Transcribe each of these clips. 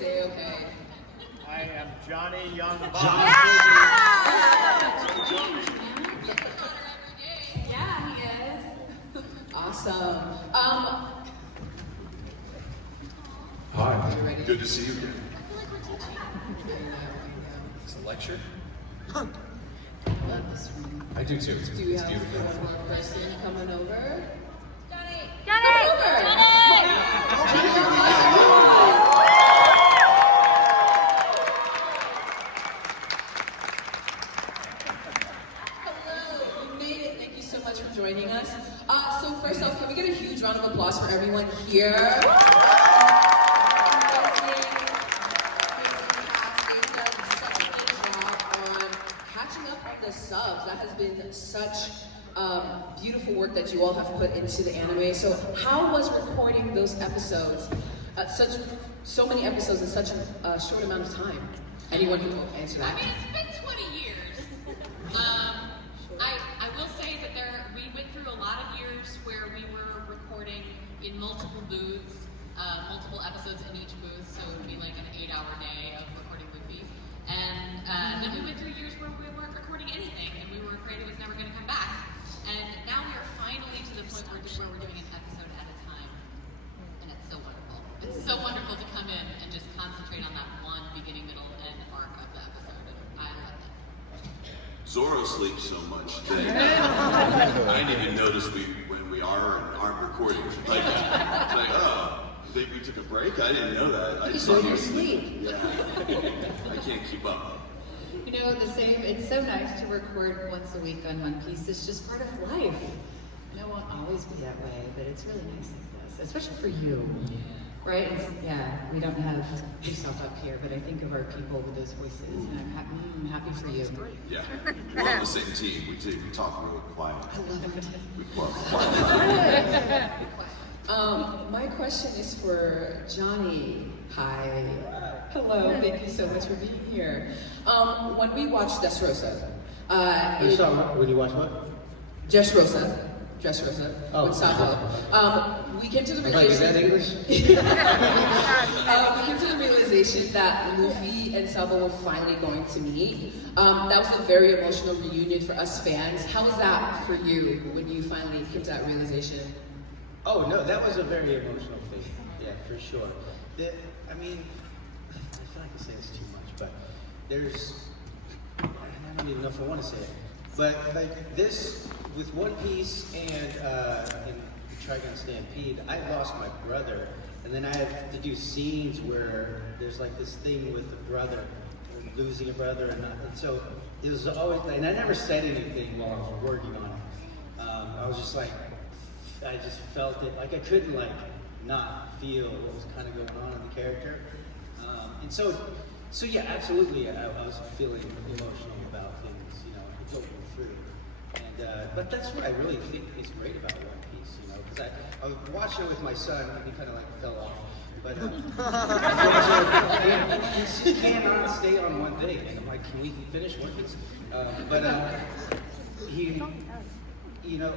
is A-okay. I am Johnny Young Bosch. Yeah, he is. Awesome. Hi, ready? good to see you again. It's a lecture? Love this room. I do too. Do we It's have beautiful. one more person coming over? Johnny! Come over! Hello, you made it. Thank you so much for joining us. So first off, can we get a huge round of applause for everyone here? Subs. That has been such beautiful work that you all have put into the anime. So how was recording those episodes, so many episodes in such a short amount of time? Anyone can answer that? I mean, it's been 20 years. I will say that we went through a lot of years where we were recording in multiple booths, multiple episodes in each booth, so it would be like an 8-hour day of recording Luffy. And then we went through years where we weren't recording anything, and we were afraid it was never going to come back. And now we are finally to the point where we're doing an episode at a time, and it's so wonderful. It's so wonderful to come in and just concentrate on that one beginning, middle, and arc of the episode. And I love that. Zoro sleeps so much that I didn't even notice when we are and aren't recording. Like, oh, you think we took a break? I didn't know that. I just saw you sleep. Yeah, I can't keep up. You know, it's so nice to record once a week on One Piece. It's just part of life. And it won't always be that way, but it's really nice like this, especially for you. Right? We don't have yourself up here, but I think of our people with those voices, and I'm happy for you. Yeah, we're on the same team. We talk real quiet. I love it. We quiet. My question is for Johnny. Hi. Hello, thank you so much for being here. When we watched Dressrosa, when you watch what? Dressrosa, Oh, with Sabo, we came to the Like, is realization. that English? We came to the realization that Luffy and Sabo were finally going to meet. That was a very emotional reunion for us fans. How was that for you when you finally came to that realization? Oh no, that was a very emotional thing. Yeah, for sure. I mean, I feel like I say this too much, but I don't even know if I want to say it. But like this, with One Piece and Trigun Stampede, I lost my brother, and then I have to do scenes where there's like this thing with a brother, losing a brother, and so it was always. And I never said anything while I was working on it. I was just like, I just felt it. Like I couldn't like not feel what was kind of going on in the character, and so yeah, absolutely, I was feeling emotional about things, going through. And but that's what I really think is great about One Piece, because I was watching it with my son, and he kind of like fell off. But he just cannot stay on one thing, and I'm like, can we finish One Piece? He. I don't know,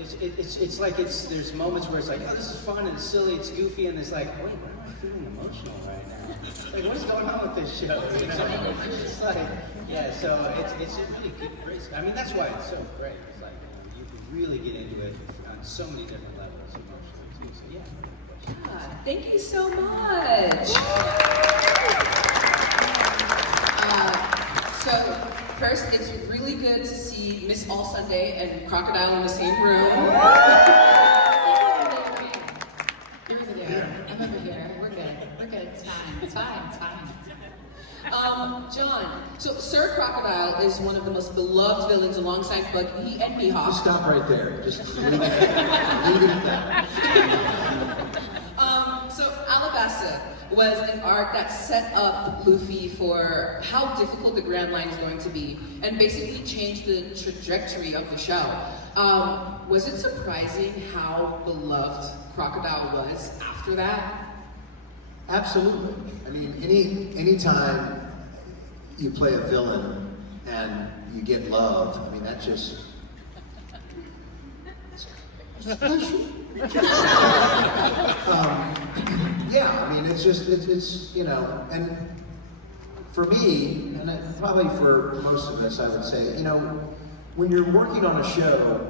it's like there's moments where it's like, oh, this is fun and silly, it's goofy, and it's like, wait, why am I feeling emotional right now? Like, what's going on with this show? It's like, yeah, so it's a really good race. I mean, that's why it's so great. It's like, you can really get into it on so many different levels emotionally too. So yeah. Thank you so much. So first, it's really good to see Miss All Sunday and Crocodile in the same room. You're over there. I'm over here. We're good. It's fine. John, so Sir Crocodile is one of the most beloved villains alongside Buggy and Mihawk. Just stop right there. Just leave it at that. So Alabasta was an arc that set up Luffy for how difficult the Grand Line is going to be, and basically changed the trajectory of the show. Was it surprising how beloved Crocodile was after that? Absolutely. I mean, any time you play a villain and you get love, I mean, that just it's special. yeah, I mean, it's just, it's you know, and for me, and probably for most of us, I would say, you know, when you're working on a show,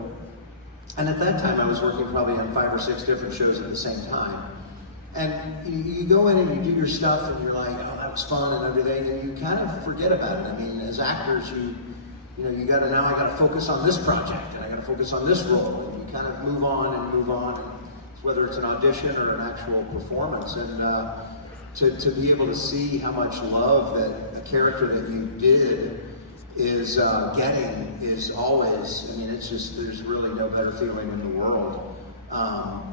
and at that time I was working probably on 5 or 6 different shows at the same time, and you go in and you do your stuff and you're like, oh, that was fun and everything, and you kind of forget about it. I mean, as actors, you know, you gotta, now I gotta focus on this project, and I gotta focus on this role, and you kind of move on, whether it's an audition or an actual performance, and to be able to see how much love that a character that you did is getting is always, I mean, it's just, there's really no better feeling in the world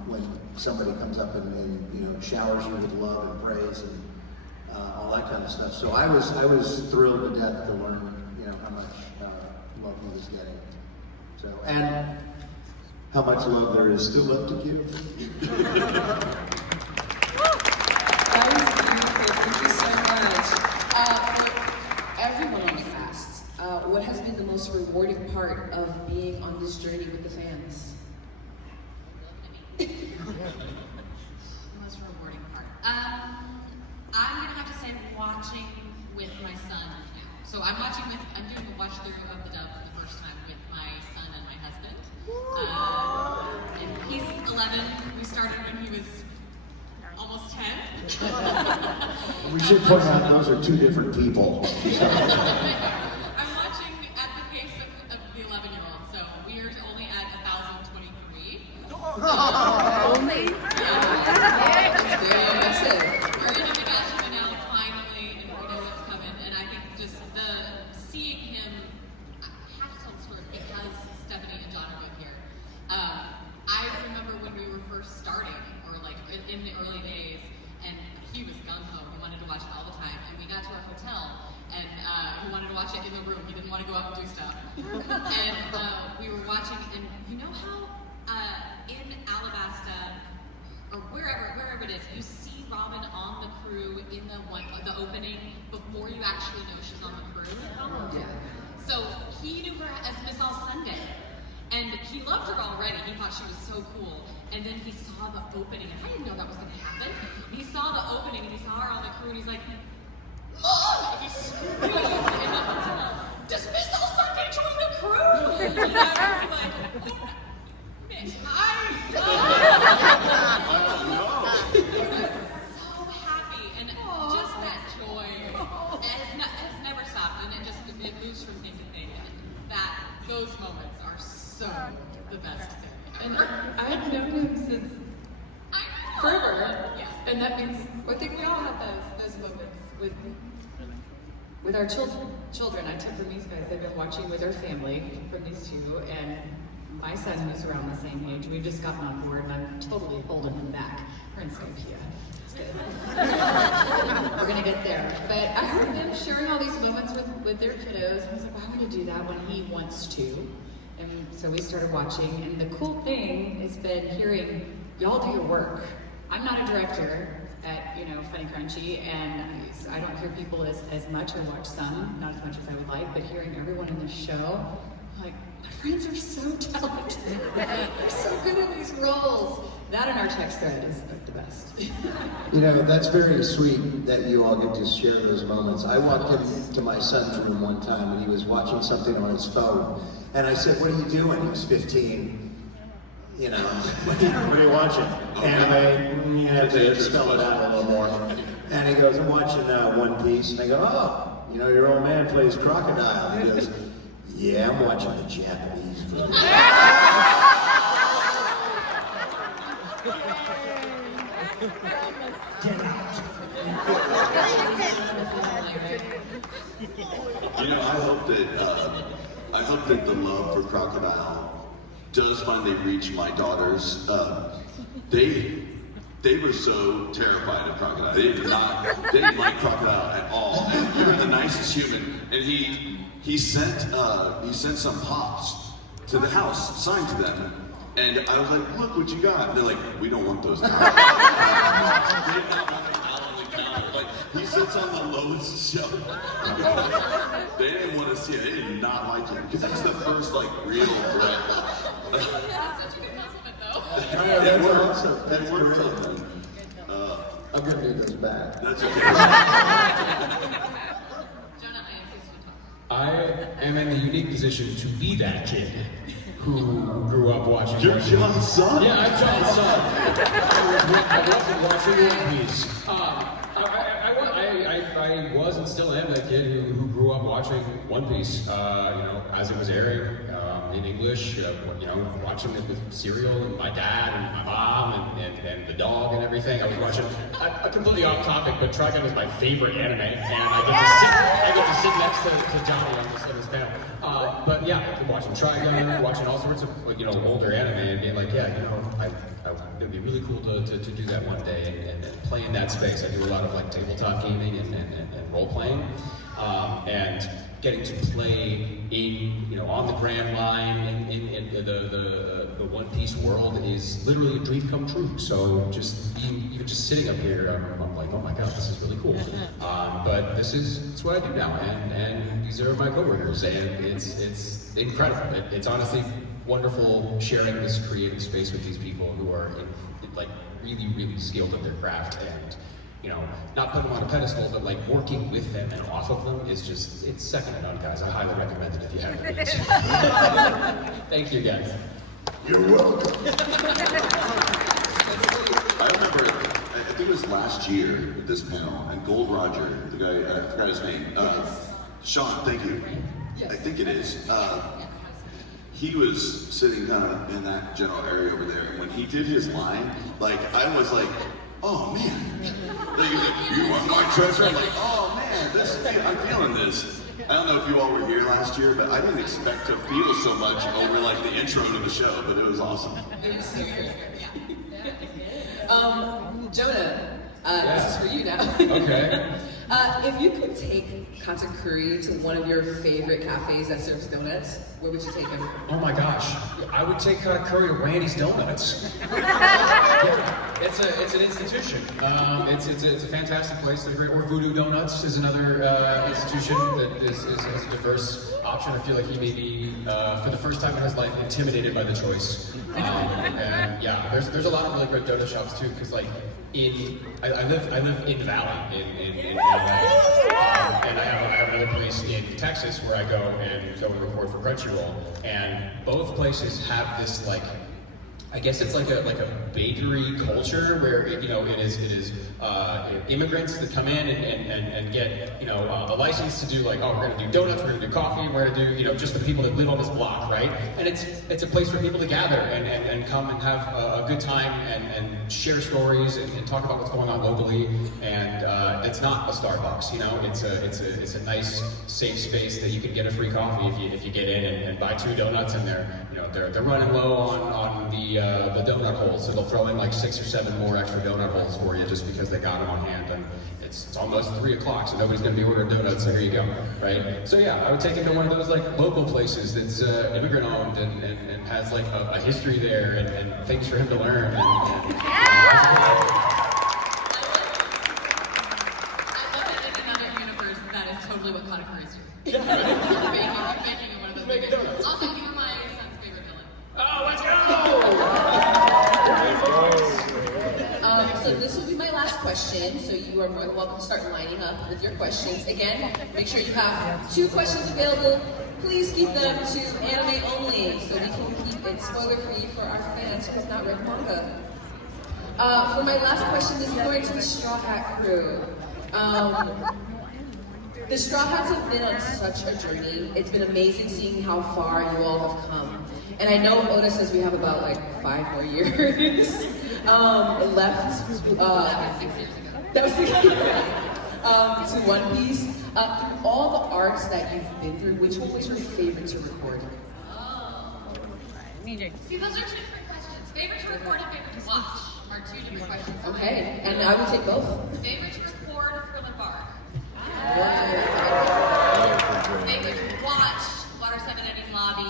when somebody comes up and you know, showers you with love and praise and all that kind of stuff. So I was thrilled to death to learn, you know, how much love he was getting. So, and how much love there is still left to give. That was beautiful. Thank you so much. For everyone on the cast, what has been the most rewarding part of being on this journey with the fans? The most rewarding part. I'm gonna have to say watching with my son now. So I'm doing a watch through of the dub for the first time with my son and my husband. And he's 11. We started when he was almost 10. We should point out those are 2 different people. I'm watching at the pace of the 11-year-old, so we are only at 1,023. Only? That's it. We're in Nagashima now, finally, and we know what's coming. And I think just seeing him, I have to tell the story because Stephanie and John are both here. I remember when we were first starting, or like in the early days, and he was gung-ho. He wanted to watch it all the time. And we got to our hotel, and he wanted to watch it in the room. He didn't want to go out and do stuff. And we were watching, and you know how in Alabasta, or wherever it is, you see Robin on the crew in the opening before you actually know she's on the crew. Yeah. So he knew her as Miss All Sunday. And he loved her already. He thought she was so cool. And then he saw the opening, and I didn't know that was going to happen. He saw the opening, and he saw her on the crew, and he's like, Mom! And he screamed in the hotel, does Miss All Sunday join the crew? And I was like, oh, Miss, He was so happy, and just that joy has never stopped, and it moves from thing to thing. And those moments are so the best thing. And I've known him since forever. Yeah. And that means, I think we all have those moments with our children. I took from these guys, they've been watching with their family from these 2, and my son who's around the same age, we've just gotten on board, and I'm totally holding him back. We're in Skypea. It's good. We're gonna get there. But I heard them sharing all these moments with their kiddos, and I was like, well, I want to do that when he wants to. And so we started watching, and the cool thing has been hearing y'all do your work. I'm not a director at, Funny Crunchy, and I don't hear people as much. I watch some, not as much as I would like, but hearing everyone in the show, I'm like, my friends are so talented. They're so good at these roles. That in our text thread is like the best. You know, that's very sweet that you all get to share those moments. I walked into my son's room one time and he was watching something on his phone. And I said, what are you doing? He was 15. You know, what are you watching? Anime. You have to spell it out a little more. And he goes, I'm watching One Piece. And I go, oh, your old man plays Crocodile. He goes, yeah, I'm watching the Japanese version. Get out. I hope that the love for Crocodile does finally reach my daughters. They were so terrified of Crocodile. They didn't like Crocodile at all. And they were the nicest human. And he sent some pops to the house, signed to them. And I was like, look what you got. And they're like, we don't want those. We did not want them out on the counter. Like, he sits on the lowest shelf. They didn't want to see it. They did not like him. Because he's the first, real threat. That's such a good compliment, though. That's awesome. That's great. I'm gonna do this back. That's okay. Jonah, I am 6 foot tall. I am in the unique position to be that kid who grew up watching. You're John's son? Yeah, I'm John's son. I wasn't watching One Piece. I was and still am that kid who grew up watching One Piece, you know, as it was airing in English, you know, watching it with cereal and my dad and my mom and the dog and everything. I was watching, completely off topic, but Trigun is my favorite anime, and I get to sit next to Johnny on this panel. But yeah, watching Trigun, watching all sorts of, you know, older anime and being like, yeah, you know, it would be really cool to do that one day and play in that space. I do a lot of like tabletop gaming and role playing, and getting to play in, you know, on the Grand Line in the One Piece world is literally a dream come true. So even just sitting up here, I'm like, oh my god, this is really cool. But it's what I do now, and these are my coworkers, and it's incredible. It's honestly wonderful sharing this creative space with these people who are like really skilled at their craft, and you know, not putting them on a pedestal, but like working with them and off of them is just, it's second to none, guys. I highly recommend it if you haven't been. Thank you again. You're welcome. I remember, I think it was last year at this panel, and Gold Roger, the guy, I forgot his name, Sean, thank you. I think it is. He was sitting kind of in that general area over there, and when he did his line, like, I was like, oh man, like, you want my treasure? I'm like, oh man, I'm feeling this. I don't know if you all were here last year, but I didn't expect to feel so much over like the intro to the show, but it was awesome. It was so good. Jonah, this is for you now. Okay. If you could take Katakuri to one of your favorite cafes that serves donuts, where would you take him? Oh my gosh, I would take Curry to Randy's Donuts. Yeah, it's an institution. It's a fantastic place. They're great. Or Voodoo Donuts is another institution that is a diverse option. I feel like he may be, for the first time in his life, intimidated by the choice. And yeah, there's a lot of really great donut shops too, because like I live in the Valley in LA, and I have another place in Texas where I go and record for Crunchyroll, and both places have this like, I guess it's like a bakery culture where it is immigrants that come in and get a license to do like, oh, we're gonna do donuts, we're gonna do coffee, we're gonna do just the people that live on this block, right? And it's a place for people to gather and come and have a good time and share stories and talk about what's going on locally. And it's not a Starbucks, it's a nice safe space that you can get a free coffee if you get in and buy 2 donuts, and they're running low on the donut holes, so they'll throw in like 6 or 7 more extra donut holes for you just because they got them on hand, and it's almost 3 o'clock, so nobody's gonna be ordering donuts, so here you go, right? So yeah, I would take him to one of those like local places that's immigrant owned and has like a history there and things for him to learn. I love that in another universe, that is totally what Katakuri is doing. Baking in one of those big donuts. Also, you were my son's favorite villain. Oh, let's go! So this will be my last question, so you are more than welcome to start lining up with your questions. Again, make sure you have 2 questions available. Please keep them to anime only, so we can keep it spoiler-free for our fans who have not read manga. For my last question, this is going to the Straw Hat crew. The Straw Hats have been on such a journey. It's been amazing seeing how far you all have come. And I know Oda says we have about like 5 more years left. That was 6 years ago. That was 6 years ago. To One Piece. Through all the arcs that you've been through, which one was your favorite to record? See, those are 2 different questions. Favorite to record and favorite to watch are 2 different questions. Okay, and I would take both. Favorite to record, Thriller Bark. Yeah. Favorite to watch, Water 7 Eddie's Lobby.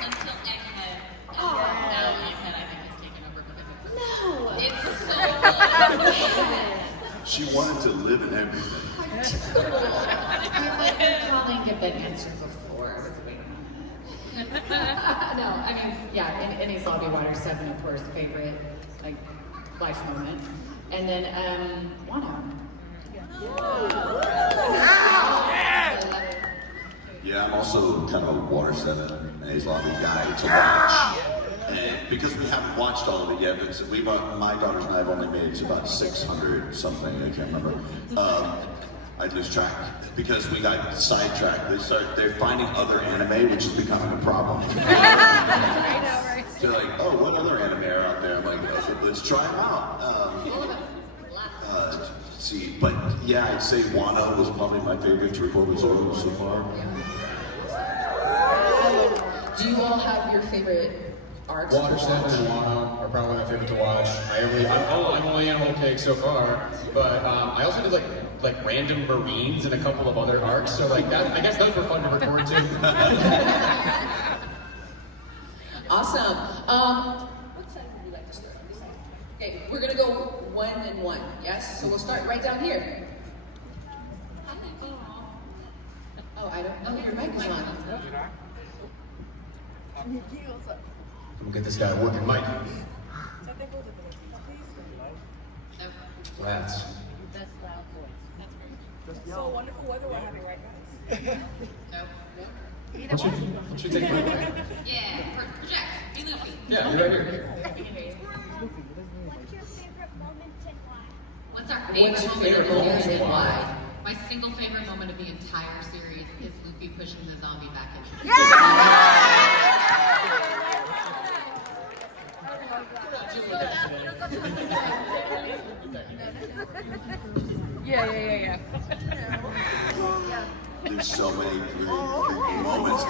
Until Egghead. Now Egghead, I think, has taken over because it's so good. She wanted to live in everything. I'm like, Colleen get that answer before. No, I mean, yeah, Eddie's Lobby, Water 7, of course, favorite. Like, life moment. And then, Wano. Yeah, I'm also kind of a Water 7 and A's Lobby guy to watch. And because we haven't watched all of it yet, but my daughters and I have only made it to about 600 something, I can't remember. I lose track because we got sidetracked. They're finding other anime, which is becoming a problem. They're like, oh, what other anime are out there? I'm like, let's try them out. Let's see, but yeah, I'd say Wano was probably my favorite to record with Zoro so far. Do you all have your favorite arcs? Water 7 and Wano are probably my favorite to watch. I'm only in Whole Cake so far, but I also did like random Marines and a couple of other arcs, so like that, I guess those were fun to record too. Awesome. What side would you like to start? This side. Okay, we're gonna go 1 and 1. Yes. So we'll start right down here. Oh, I don't know. Your mic is on. I'm gonna get this guy a working mic. Rats. So wonderful weather we're having right now. Why don't you take my mic? Yeah, project. Be Luffy. Yeah, you're right here. What's your favorite moment and why? What's our What's your favorite favorite moment and why? My single favorite moment of the entire series is Luffy pushing the zombie back in. Yeah. There's so many great moments.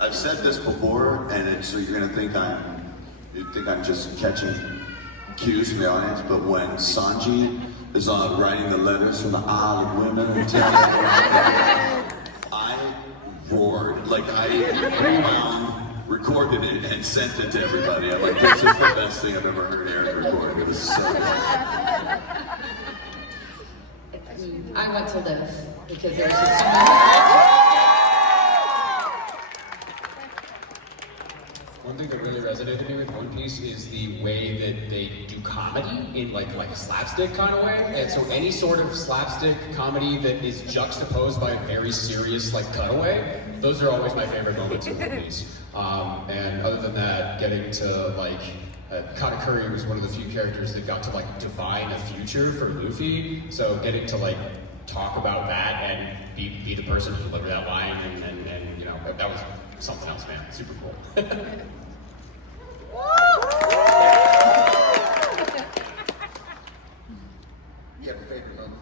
I've said this before, and so you're gonna think I'm just catching cues from the audience. But when Sanji is writing the letters from the Isle of Women, I roared like I recorded it and sent it to everybody. I'm like, this is the best thing I've ever heard Aaron record. It was so good. I want to live because there's just so many. One thing that really resonated with me with One Piece is the way that they do comedy in like a slapstick kind of way. And so any sort of slapstick comedy that is juxtaposed by a very serious like cutaway, those are always my favorite moments of One Piece. And other than that, getting to like Katakuri was one of the few characters that got to like divine a future for Luffy. So getting to like talk about that and be the person who delivered that line and you know, that was something else, man. Super cool. You have a favorite moment?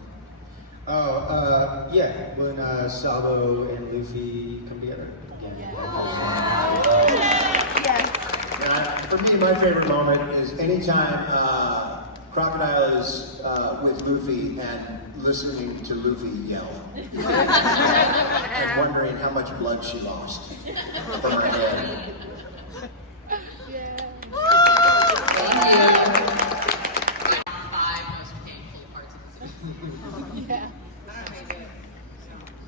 Yeah, when Sabo and Luffy come together again. For me, my favorite moment is anytime Crocodile is with Luffy and listening to Luffy yell. And wondering how much blood she lost from her head. Five most painful parts of the series.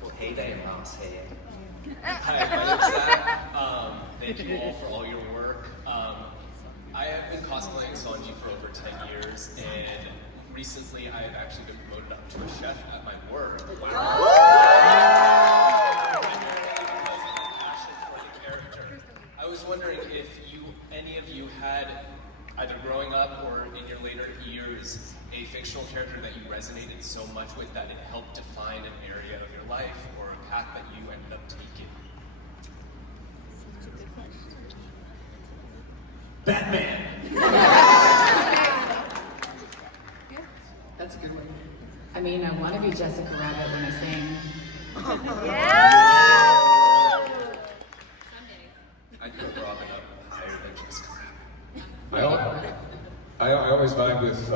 Well, hey there, Mouse Head. Hi, my name's Zach. Thank you all for all your work. I have been cosplaying Sanji for over 10 years, and recently I have actually been promoted up to a chef at my work. Wow. Because of my passion for the character. I was wondering if any of you had, either growing up or in your later years, a fictional character that you resonated so much with that it helped define an area of your life or a path that you ended up taking. Batman! That's a good one. I mean, I want to be Jessica Rabbit when I sing. I'd go Robin up higher than Jessica Rabbit. Well, I always vibe with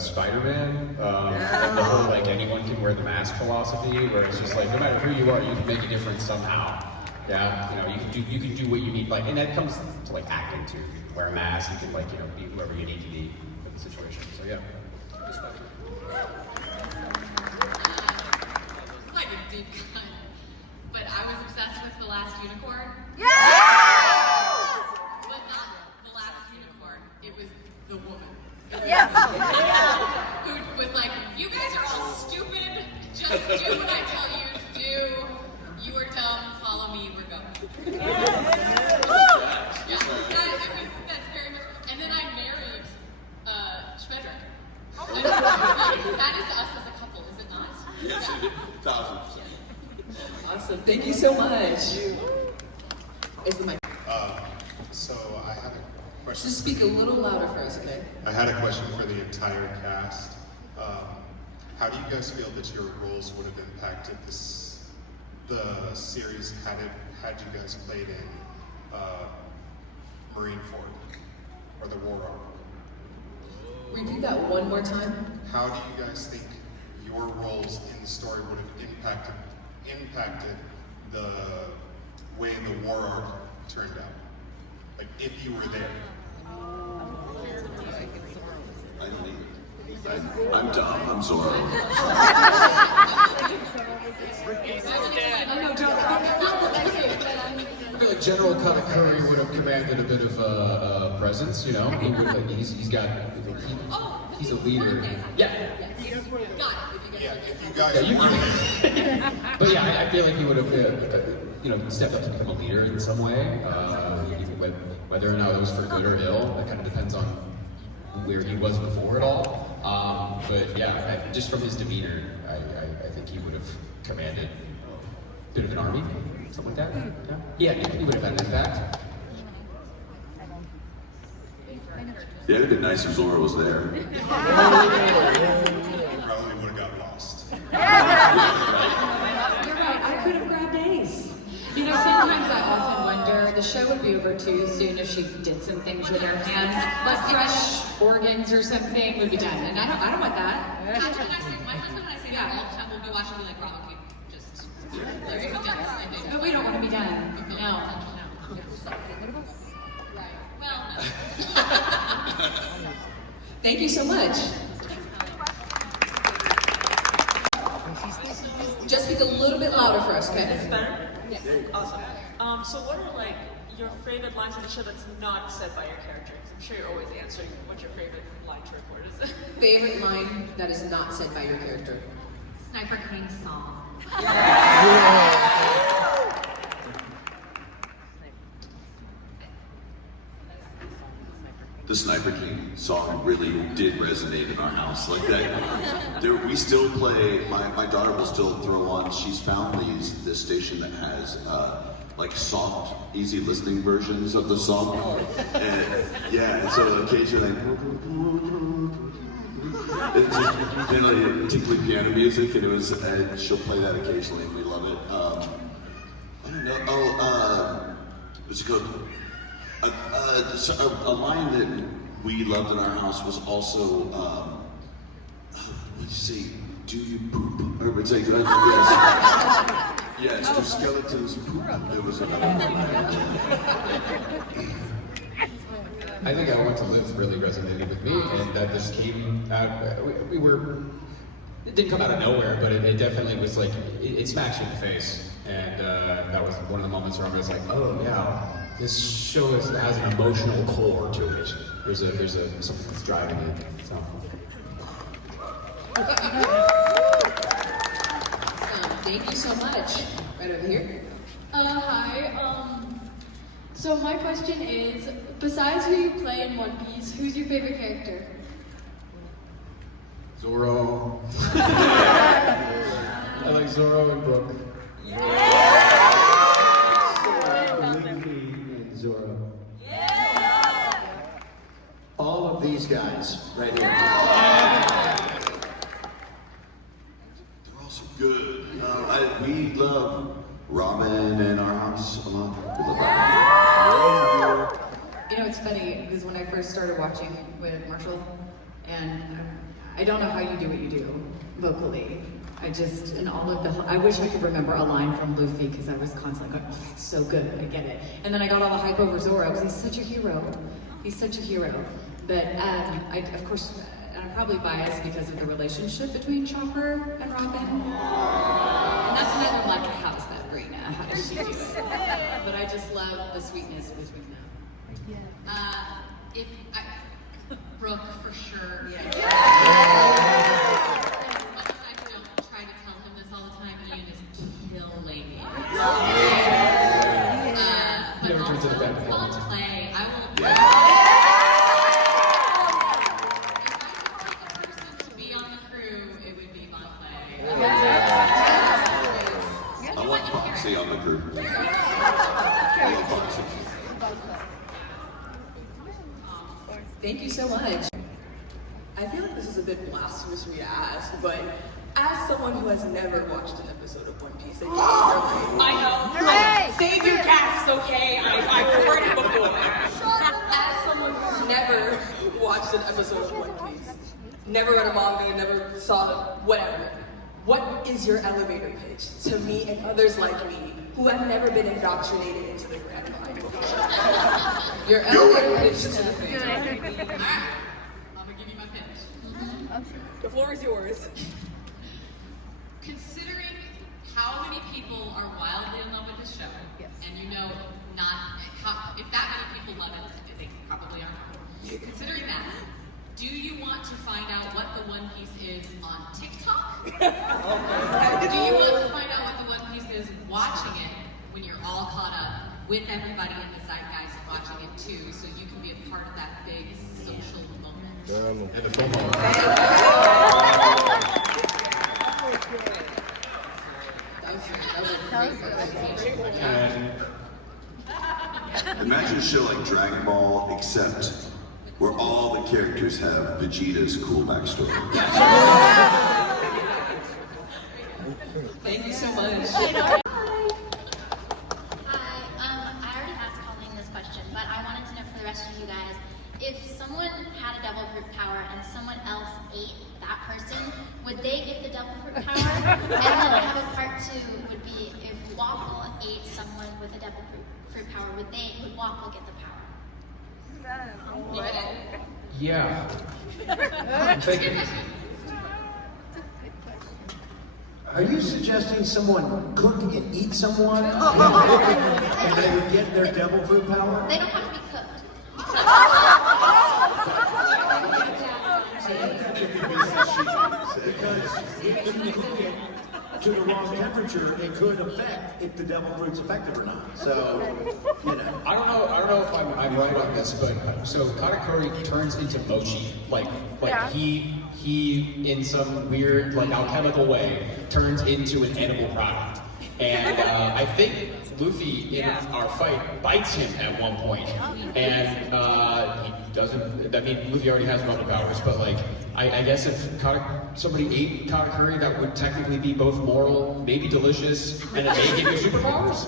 Spider-Man, and the whole like anyone can wear the mask philosophy, where it's just like no matter who you are, you can make a difference somehow. Yeah, you know, you can do what you need, like, and that comes to like acting too. You can wear a mask, you can like be whoever you need to be for the situation. So yeah. It's like a deep cut, but I was obsessed with The Last Unicorn. But not The Last Unicorn. It That is us as a couple, is it not? Yes, it is. 1,000%. Awesome. Thank you so much. Is the mic? So I have a question. Just speak a little louder for us, okay? I had a question for the entire cast. How do you guys feel that your roles would have impacted the series had you guys played in Marineford or the War Arc? Repeat that one more time. How do you guys think your roles in the story would have impacted the way the War Arc turned out? Like if you were there. I don't need I'm dumb. I'm Zoro. I know, don't. I feel like General Katakuri would have commanded a bit of presence, you know? He would, he's got, he's a leader. Yeah. Yeah, if you guys But yeah, I feel like he would have, stepped up to become a leader in some way. Whether or not it was for good or ill, that kind of depends on where he was before it all. But yeah, just from his demeanor, I think he would have commanded a bit of an army, something like that. Yeah, he would have had an impact. Yeah, it'd been nice if Zoro was there. probably would have got lost. You're right, I could have grabbed Ace. You know, sometimes I often wonder, the show would be over too soon if she did some things with her hands. Like fresh organs or something would be done. And I don't want that. My husband and I say that all the time. We'll be watching and be like, Rob, okay, just let's be done. But we don't want to be done. No. Right. Well, no. Thank you so much. Just speak a little bit louder for us, okay? Is it better? Yes. Awesome. So what are like your favorite lines of the show that's not said by your character? 'Cause I'm sure you're always answering what's your favorite line to record is. Favorite line that is not said by your character? Sniper King song. The Sniper King song really did resonate in our house. Like that, we still play. My daughter will still throw on. She's found this station that has like soft, easy listening versions of the song. And yeah, and so occasionally, it's just tinkly piano music, and she'll play that occasionally, and we love it. I don't know. What's it called? A line that we loved in our house was also, what did you say? Do you poop? Or would say, yes, do skeletons poop? It was another one. I think I Want to Live really resonated with me, and that just came out, it didn't come out of nowhere, but it definitely was like, it smacks you in the face. And that was one of the moments where I was like, oh yeah, this show has an emotional core to it. There's something that's driving it. So. Thank you so much. Right over here. Hi. So my question is, besides who you play in One Piece, who's your favorite character? Zoro. I like Zoro and Brooke. Luffy and Zoro. All of these guys right here. They're all so good. We love Robin in our house a lot. We love Robin. You know, it's funny, because when I first started watching with Marshall, and I don't know how you do what you do vocally. I wish I could remember a line from Luffy, because I was constantly going, oh, that's so good, I get it. And then I got all the hype over Zoro, because he's such a hero. He's such a hero. But of course, I'm probably biased because of the relationship between Chopper and Robin. And that's another like, how's that Brina? How does she do it? But I just love the sweetness between them. Brooke for sure. Yeah. As much as I don't try to tell him this all the time, Ian is killing it. But also, fun play. I will. If I could pick a person to Thank you so much. I feel like this is a bit blasphemous for me to ask, but as someone who has never watched an episode of One Piece, I know. Save your gasps, okay? I've heard it before. As someone who's never watched an episode of One Piece, never read a manga, never saw whatever, what is your elevator pitch to me and others like me who have never been indoctrinated into the grand line? Your elevator pitch to the thing. Alright, I'm gonna give you my pitch. The floor is yours. Considering how many people are wildly in love with this show, and you know, if that many people love it, they probably aren't. Considering that, do you want to find out what the One Piece is on TikTok? Do you want to find out what the One Piece is watching it when you're all caught up with everybody in the zeitgeist watching it too, so you can be a part of that big social moment? And the FOMO. Imagine a show like Dragon Ball, except where all the characters have Vegeta's cool backstory. Thank you so much. Hi. I already asked Colleen this question, but I wanted to know for the rest of you guys, if someone had a devil fruit power and someone else ate that person, would they get the devil fruit power? And then I have a part 2 would be if Waffle ate someone with a devil fruit power, would Waffle get the power? Yeah. I'm thinking. Are you suggesting someone cook and eat someone and they would get their devil fruit power? They don't have to be cooked. Because if you cook it to the wrong temperature, it could affect if the devil fruit's effective or not. So, you know. I don't know if I'm right on this, but so Katakuri turns into mochi, like he in some weird like alchemical way turns into an edible product, and I think Luffy in our fight bites him at one point, and he doesn't. I mean, Luffy already has mochi powers, but like I guess if somebody ate Katakuri, that would technically be both moral, maybe delicious, and it may give you superpowers.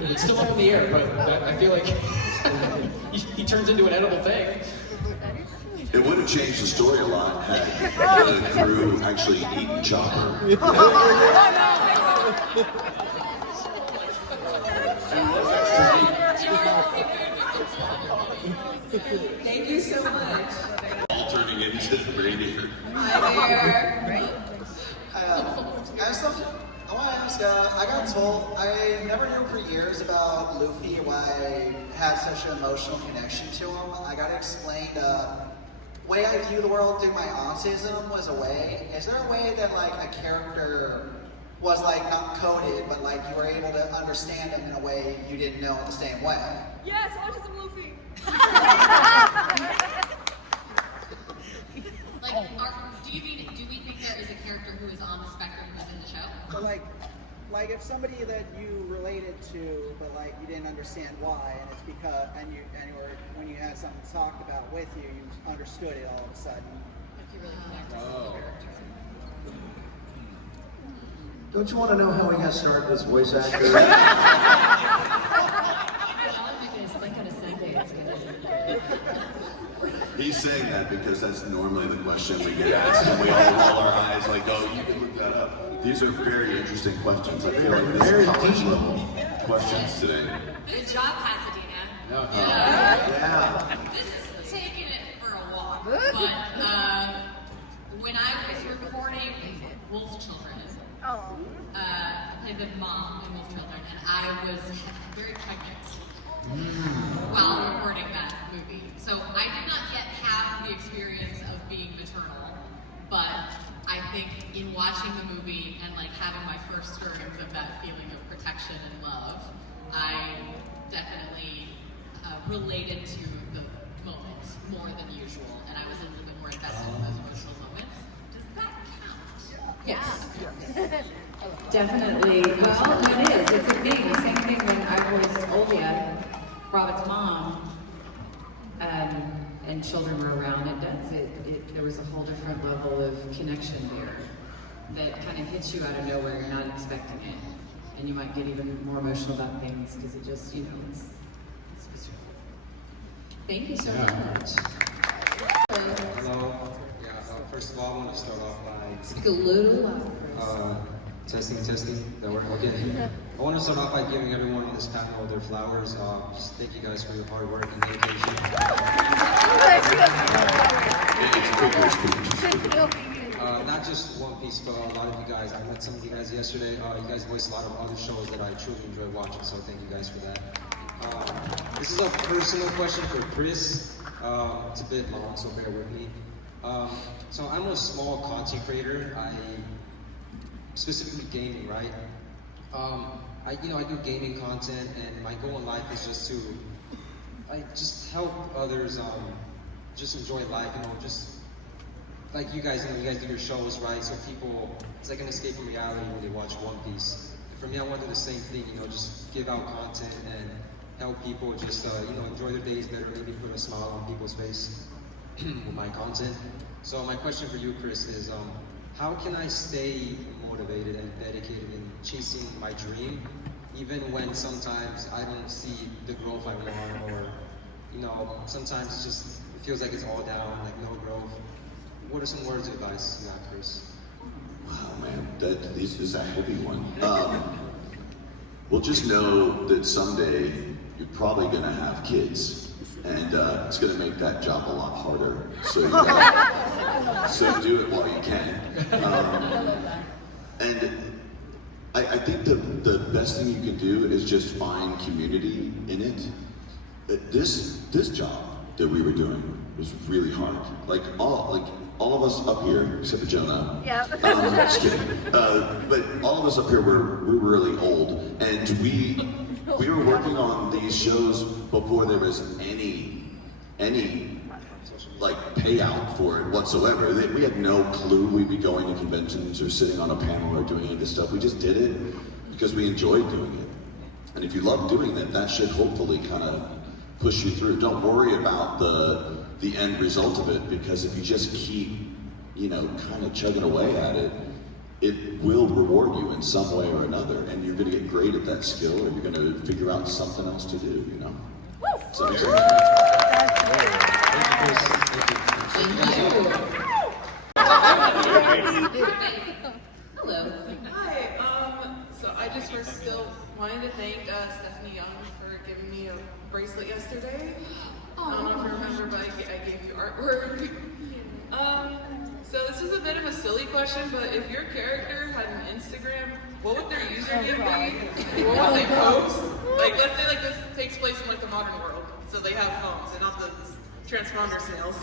It's still up in the air, but I feel like he turns into an edible thing. It would have changed the story a lot had the crew actually eaten Chopper. Thank you so much. All turning into reindeer. Hi there. I want to ask, I got told, I never knew for years about Luffy, why I had such an emotional connection to him. I got explained, way I view the world through my autism was a way. Is there a way that like a character was like not coded, but like you were able to understand him in a way you didn't know in the same way? Yes, autism Luffy. Do we think there is a character who is on the spectrum who's in the show? But like if somebody that you related to, but like you didn't understand why, and it's because when you had something talked about with you, you understood it all of a sudden. Like you really connected to the character. Don't you want to know how he got started as voice actor? He's saying that because that's normally the question we get asked, and we all roll our eyes like, oh, you can look that up. These are very interesting questions. I feel like this is college level questions today. Good job, Pasadena. Yeah. This is taking it for a walk, but when I was recording Wolf Children, I played the mom in Wolf Children, and I was very pregnant while recording that movie. So I did not yet have the experience of being maternal, but I think in watching the movie and like having my first stirrings of that feeling of protection and love, I definitely related to the moment more than usual, and I was a little bit more invested in those emotional moments. Does that count? Yes. Definitely. Well, it is. It's a thing. Same thing when I voiced Olivia, Robin's mom. and children were around, there was a whole different level of connection there that kind of hits you out of nowhere. You're not expecting it, and you might get even more emotional about things because it just, it's visceral. Thank you so much. Hello. Yeah. First of all, I want to start off by speak a little louder. Testing. That work? Okay. I want to start off by giving everyone on this panel their flowers. Just thank you guys for your hard work and dedication. Not just One Piece, but a lot of you guys. I met some of you guys yesterday. You guys voiced a lot of other shows that I truly enjoy watching, so thank you guys for that. This is a personal question for Chris. It's a bit long, so bear with me. So I'm a small content creator. Specifically gaming, right? I do gaming content, and my goal in life is just to just help others just enjoy life, just like you guys do your shows, right? So people, it's like an escape from reality when they watch One Piece. And for me, I want to do the same thing, just give out content and help people just enjoy their days better, maybe put a smile on people's face with my content. So my question for you, Chris, is how can I stay motivated and dedicated in chasing my dream, even when sometimes I don't see the growth I want, or sometimes it feels like it's all down, like no growth. What are some words of advice you have, Chris? Wow, man, this is a heavy one. Well, just know that someday you're probably going to have kids, and it's going to make that job a lot harder. So do it while you can. And I think the best thing you can do is just find community in it. This job that we were doing was really hard. All of us up here, except for Jonah. Yeah. Just kidding. But all of us up here we're really old, and we were working on these shows before there was any payout for it whatsoever. We had no clue we'd be going to conventions or sitting on a panel or doing any of this stuff. We just did it because we enjoyed doing it. And if you love doing it, that should hopefully kind of push you through. Don't worry about the end result of it, because if you just keep, kind of chugging away at it, it will reward you in some way or another, and you're going to get great at that skill, or you're going to figure out something else to do, So, Hello. Hi. So I just first still wanted to thank Stephanie Yong for giving me a bracelet yesterday. I don't know if you remember, but I gave you artwork. So this is a bit of a silly question, but if your character had an Instagram, what would their username be? What would they post? Let's say this takes place in the modern world, so they have phones and not the transponder sales.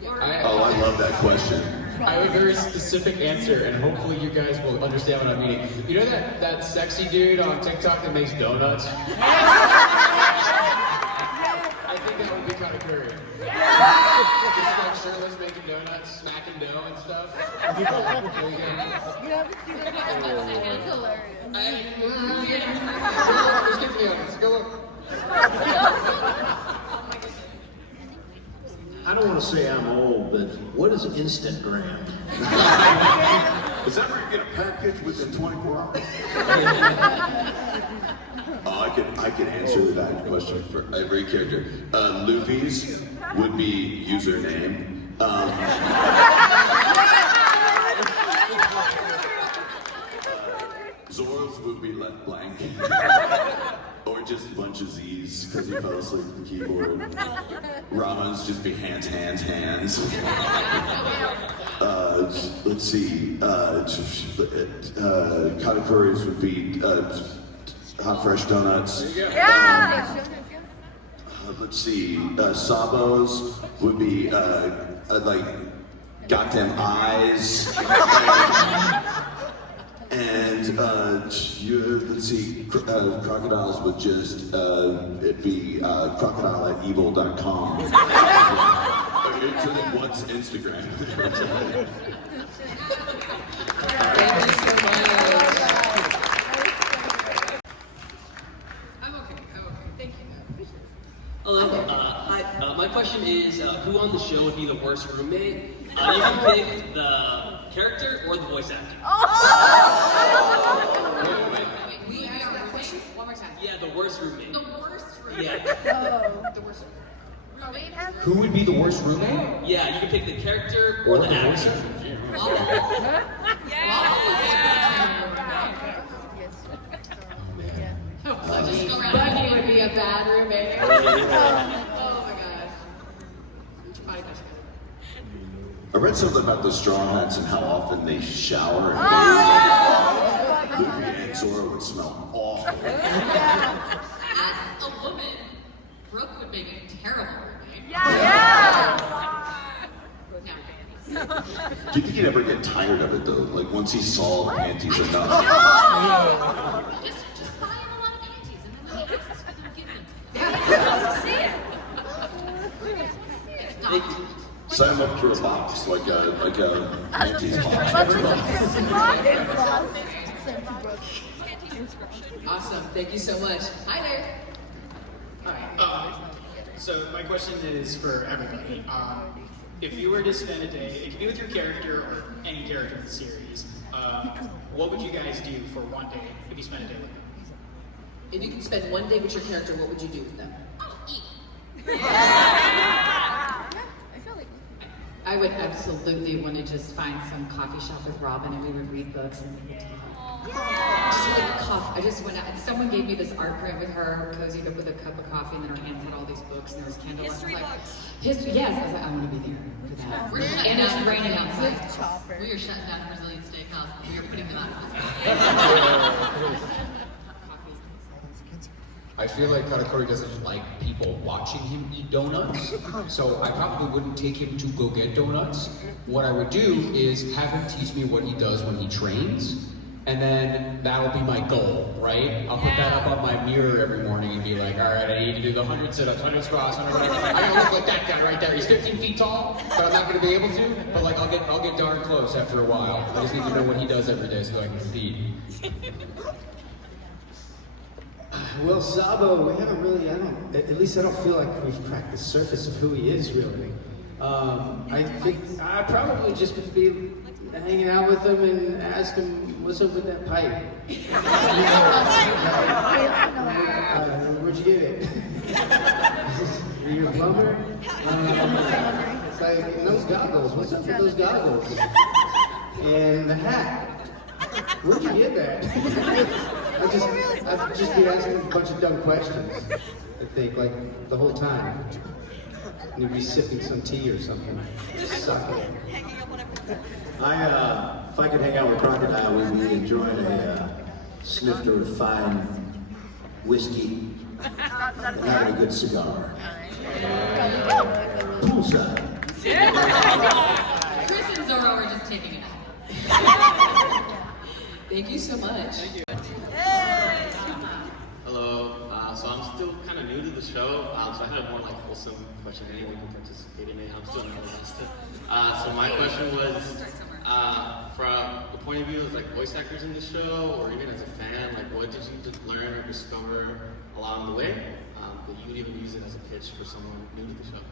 I love that question. I have a very specific answer, and hopefully you guys will understand what I'm meaning. You know that sexy dude on TikTok that makes donuts? I think that would be Katakuri. Just shirtless making donuts, smacking dough and stuff. You haven't seen it. It's hilarious. Just get to the audience. Go look. I don't want to say I'm old, but what is Instagram? Is that where you get a package within 24 hours? I could answer that question for every character. Luffy's would be username. Zoro's would be left blank. Or just a bunch of Z's because he fell asleep at the keyboard. Rama's just be hands. Let's see. Katakuri's would be hot fresh donuts. Yeah. Let's see. Sabo's would be goddamn eyes. And let's see, Crocodiles would just it'd be crocodile@evil.com. So then what's Instagram? Thank you so much. I'm okay. Thank you. who on the show would be the worst roommate, you can pick the character or the voice actor. One more time. Yeah, the worst roommate. The worst roommate. Yeah. The worst roommate. Who would be the worst roommate? Yeah, you can pick the character or the actor. Buggy would be a bad roommate. Oh my gosh. I read something about the Straw Hats and how often they shower and bathe. Luffy and Zoro would smell awful. As a woman, Brooke would make a terrible roommate. Do you think he'd ever get tired of it though? Like once he saw the panties enough? Just buy him a lot of panties and then when he asks for them, give them to him. Sign him up for a box, like a panties box. Awesome. Thank you so much. Hi there. So my question is for everybody. If you were to spend a day, it could be with your character or any character in the series, what would you guys do for one day if you spent a day with them? If you could spend one day with your character, what would you do with them? I would absolutely want to just find some coffee shop with Robin and we would read books and we would talk. Just like coffee. I just went out and someone gave me this art print with her cozied up with a cup of coffee and then her hands had all these books and there was candlelight. History books. History, yes. I was like, I want to be there for that. We're shutting And it's down raining Brazilian outside. Steakhouse. We are shutting down Brazilian Steakhouse. We are putting them out. I feel like Katakuri doesn't like people watching him eat donuts, so I probably wouldn't take him to go get donuts. What I would do is have him teach me what he does when he trains, and then that'll be my goal, right? I'll put that up on my mirror every morning and be like, all right, I need to do the 100 sit-ups, 100 squats, 100 I gotta look like that guy right there. He's 15 feet tall, but I'm not gonna be able to. But like, I'll get darn close after a while. I just need to know what he does every day so I can compete. Well, Sabo, we haven't really, at least I don't feel like we've cracked the surface of who he is, really. I think I'd probably just be hanging out with him and ask him, what's up with that pipe? Where'd you get it? Are you a plumber? It's like, and those goggles, what's up with those goggles? And the hat, where'd you get that? I'd just be asking him a bunch of dumb questions, I think, like the whole time. And he'd be sipping some tea or something. Just sucking. If I could hang out with Crocodile, we'd be enjoying a snifter of fine whiskey and having a good cigar. Poolside. Chris and Zoro are just taking it out. Thank you so much. Thank you. Hello. So I'm still kind of new to the show, so I had a more like wholesome question. Anyone can participate in it. I'm still not invested. So my question was, from the point of view of like voice actors in the show, or even as a fan, like what did you learn or discover along the way that you would even use it as a pitch for someone new to the show?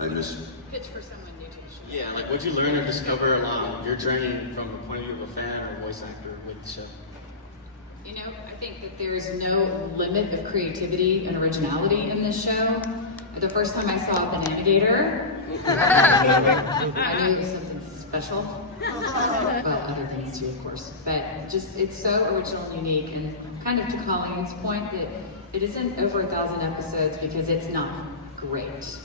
I miss. Pitch for someone new to the show. Yeah, like what did you learn or discover along your journey from the point of view of a fan or a voice actor with the show? You know, I think that there's no limit of creativity and originality in this show. The first time I saw Banana Gator, I knew it was something special. Well, other things too, of course. But just, it's so original and unique, and kind of to Colleen's point that it isn't over 1,000 episodes because it's not great.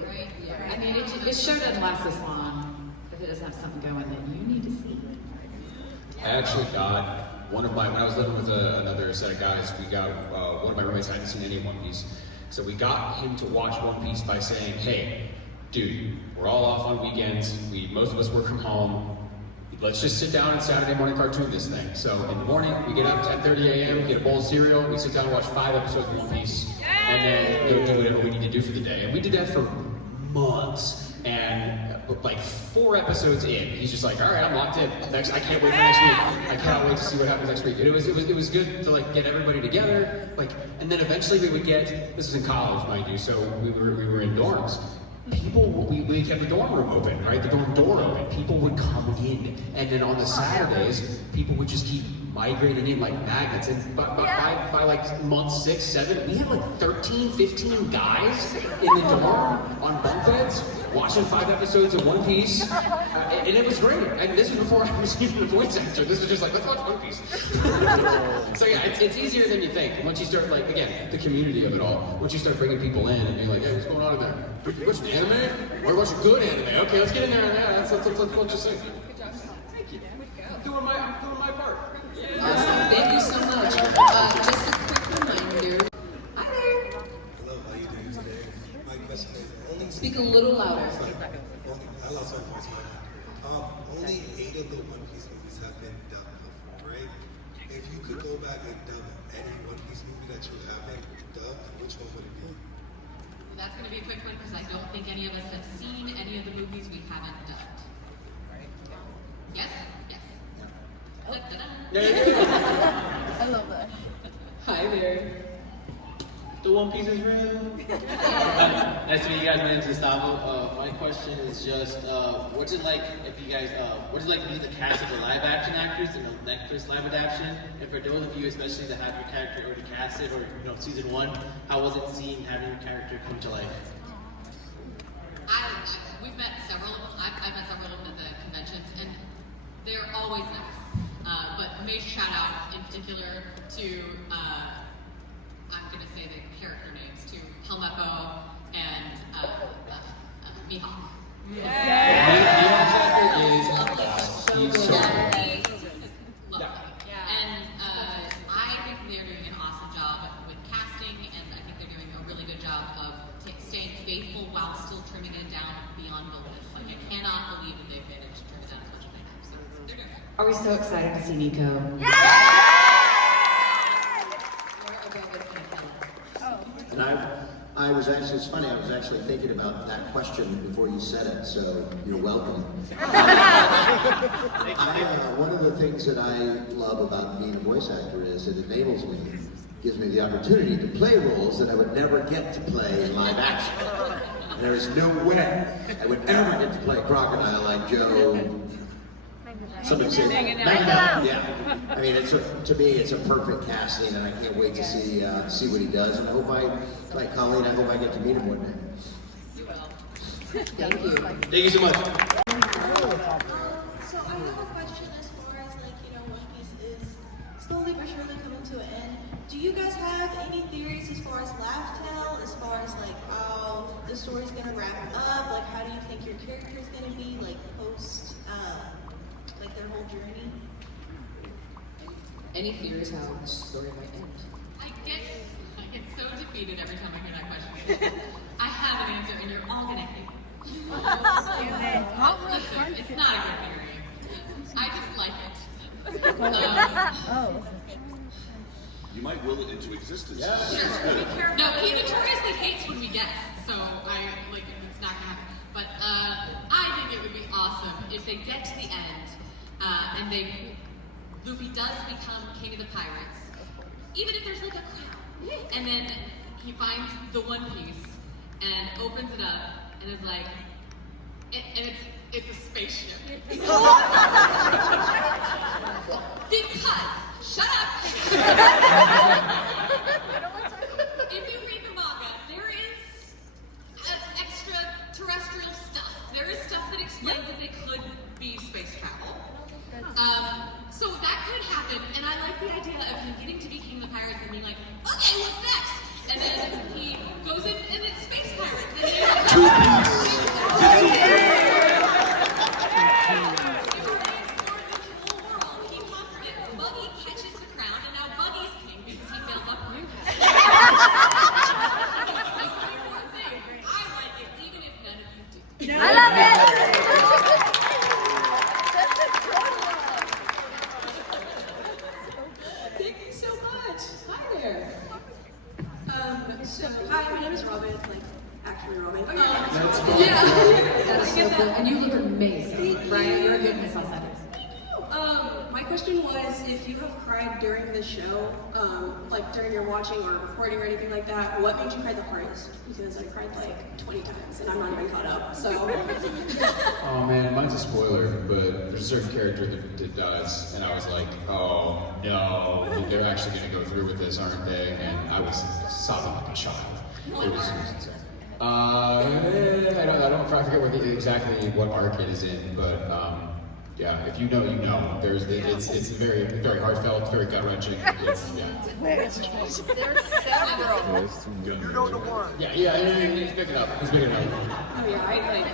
Right? Yeah. I mean, this show doesn't last this long if it doesn't have something going that you need to see. I actually got when I was living with another set of guys, we got one of my roommates hadn't seen any One Piece. So we got him to watch One Piece by saying, hey, dude, we're all off on weekends. Most of us work from home. Let's just sit down and Saturday morning cartoon this thing. So in the morning, we get up 10:30 a.m., we get a bowl of cereal, we sit down and watch 5 episodes of One Piece, and then go do whatever we need to do for the day. And we did that for months. and like 4 episodes in, he's just like, all right, I'm locked in. Next, I can't wait for next week. I cannot wait to see what happens next week. And it was good to like get everybody together, like, and then eventually we would get. This was in college, mind you, so we were in dorms. We kept the dorm room open, right? The dorm door open. People would come in, and then on the Saturdays, people would just keep migrating in like magnets. And by like month 6, 7, we had like 13, 15 guys in the dorm on bunk beds watching 5 episodes of One Piece, and it was great. And this was before I was even a voice actor. This was just like, let's watch One Piece. So yeah, it's easier than you think. Once you start, like, again, the community of it all, once you start bringing people in and being like, hey, what's going on in there? You watching anime? Or watching good anime? Okay, let's get in there and let's just say. Thank you. I'm doing my part. Awesome, thank you so much. Just a quick reminder. Hi there. Hello, how are you doing today? My question is only... Speak a little louder. I lost my voice right now. Only 8 of the One Piece movies have been dubbed before, right? If you could go back and dub any One Piece movie that you haven't dubbed, which one would it be? Well, that's going to be a quick one because I don't think any of us have seen any of the movies we haven't dubbed. Yes? Yes. I love that. Hi there. The One Piece is real. Nice to meet you guys. My name is Sabo. My question is just, what's it like if you guys, what's it like to be the cast of the live action actors in the Netflix live adaptation? And for those of you, especially that have your character already casted, or season 1, how was it seeing having your character come to life? We've met several of them. I've met several of them at the conventions, and they're always nice. But major shout out in particular to, I'm going to say the character names, to Helmeppo and Mihawk. Mihawk is He's lovely. And I think they're doing an awesome job with casting, and I think they're doing a really good job of staying faithful while still trimming it down beyond the list. Like, I cannot believe that they've managed to trim it down as much as they have. So they're doing it. Are we so excited to see Nico? And I was actually, it's funny, I was actually thinking about that question before you said it, so you're welcome. One of the things that I love about being a voice actor is it enables me, gives me the opportunity to play roles that I would never get to play in live action. There is no way I would ever get to play Crocodile like Joe. Somebody say yeah. I mean, to me, it's a perfect casting, and I can't wait to see what he does. And I hope like Colleen, I hope I get to meet him one day. You will. Thank you. Thank you so much. So I have a question as far as One Piece is slowly but surely coming to an end. Do you guys have any theories as far as laugh tale, as far as how the story's gonna wrap up? Like, how do you think your character's gonna be post their whole journey? Any theories how the story might end? I get so defeated every time I hear that question. I have an answer, and you're all gonna hate me. Listen, it's not a good theory. I just like it. You might will it into existence. Sure. No, he notoriously hates when we guess, so it's not gonna happen. But I think it would be awesome if they get to the end, and Luffy does become king of the pirates, even if there's a crown, and then he finds the One Piece and opens it up and is like, and it's a spaceship. Because, shut up! If you read the manga, there is extraterrestrial stuff. There is stuff that explains that they could be space travel. So that could happen, and I like the idea of him getting to be king of the pirates and being like, okay, what's next? And then he goes in and it's space pirates. And Buggy catches the crown, and now Buggy's king because he fails upward. I like it, even if none of you do. I love it! Thank you so much. Hi there. Hi, my name is Robin. Actually, Roman. That's cool. Yeah. That is so cool. And you look amazing. Brian, you're a good Miss Alcetta. My question was, if you have cried during the show, like during your watching or recording or anything like that, what made you cry the hardest? Because I cried like 20 times and I'm not even caught up, so. Oh man, mine's a spoiler, but there's a certain character that does, and I was like, oh no, they're actually gonna go through with this, aren't they? And I was sobbing like a child. It was insane. I forget exactly what arc it is in, but yeah, if you know, you know. It's very, very heartfelt, very gut wrenching. There's several. You know the one. Yeah, he's picking up. He's picking up. Oh yeah, I cried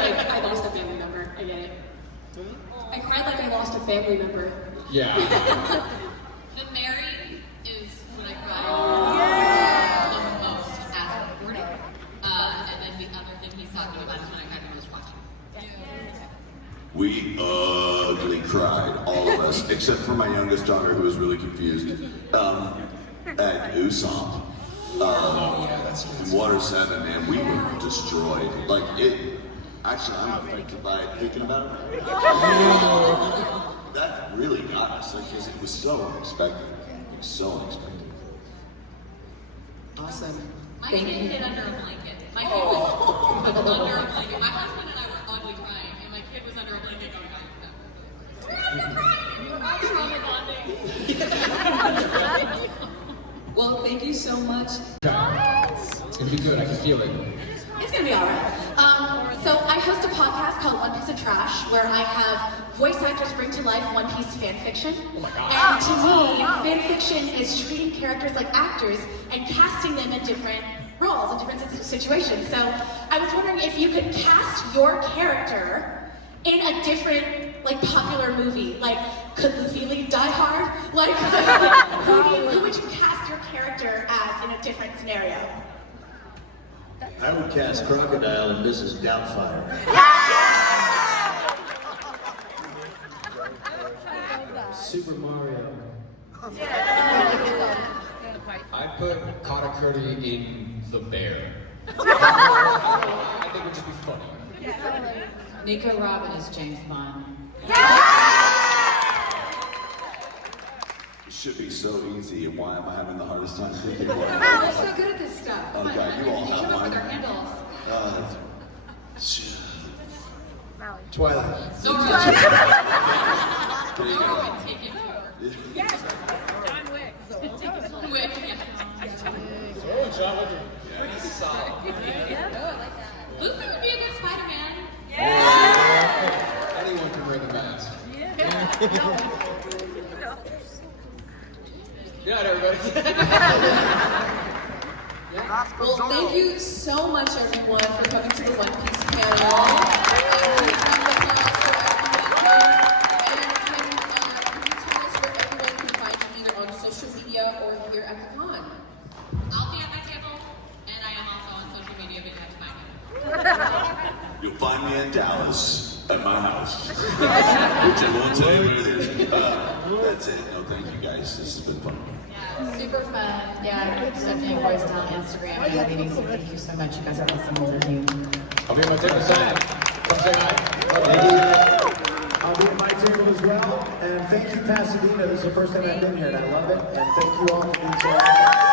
like I lost a family member. I get it. I cried like I lost a family member. Yeah. The Mary is when I cried the most as recording. And then the other thing he's talking about is when I cried the most watching. We ugly cried, all of us, except for my youngest daughter who was really confused. At Usopp. In Water 7, man, we were destroyed. Like, actually, I'm affected by it thinking about it. That really got us, because it was so unexpected. So unexpected. Awesome. My kid hid under a blanket. My kid was under a blanket. My husband and I were ugly crying, and my kid was under a blanket going, we're ugly crying, and we're all trauma bonding. Well, thank you so much. It's gonna be good, I can feel it. It's gonna be alright. So I host a podcast called One Piece of Trash, where I have voice actors bring to life One Piece fan fiction. Oh my God. And to me, fan fiction is treating characters like actors and casting them in different roles, in different situations. So I was wondering if you could cast your character in a different, like, popular movie. Like, could Luffy lead Die Hard? Like, who would you cast your character as in a different scenario? I would cast Crocodile and Mrs. Doubtfire. Super Mario. I put Katakuri in The Bear. I think it would just be funny. Nico Robin is James Bond. It should be so easy, and why am I having the hardest time thinking about it? Oh, we're so good at this stuff. Come on, Okay, you all show have up with one. our handles. Twilight. Zoro. Zoro would take it too. Yes. John Wick. John Wick, yeah. Zoro and John Wick. Yes. Luffy would be a good Spider-Man. Anyone can wear the mask. Good night, everybody. Well, thank you so much, everyone, for coming to the One Piece panel. Please round of applause for everyone. And can you tell us where everyone can find you, either on social media or here at the con? I'll be at my table, and I am also on social media, but you have to find me. You'll find me in Dallas at my house, which I won't tell you where it is. That's it. No, thank you guys. This has been fun. Super fun. Yeah, Stephanie and Royce on Instagram and meetings. So thank you so much. You guys are awesome interview. I'll be at my table sign. Come say hi. Thank you. I'll be at my table as well. And thank you, Pasadena. This is the first time I've been here, and I love it. And thank you all for being so awesome.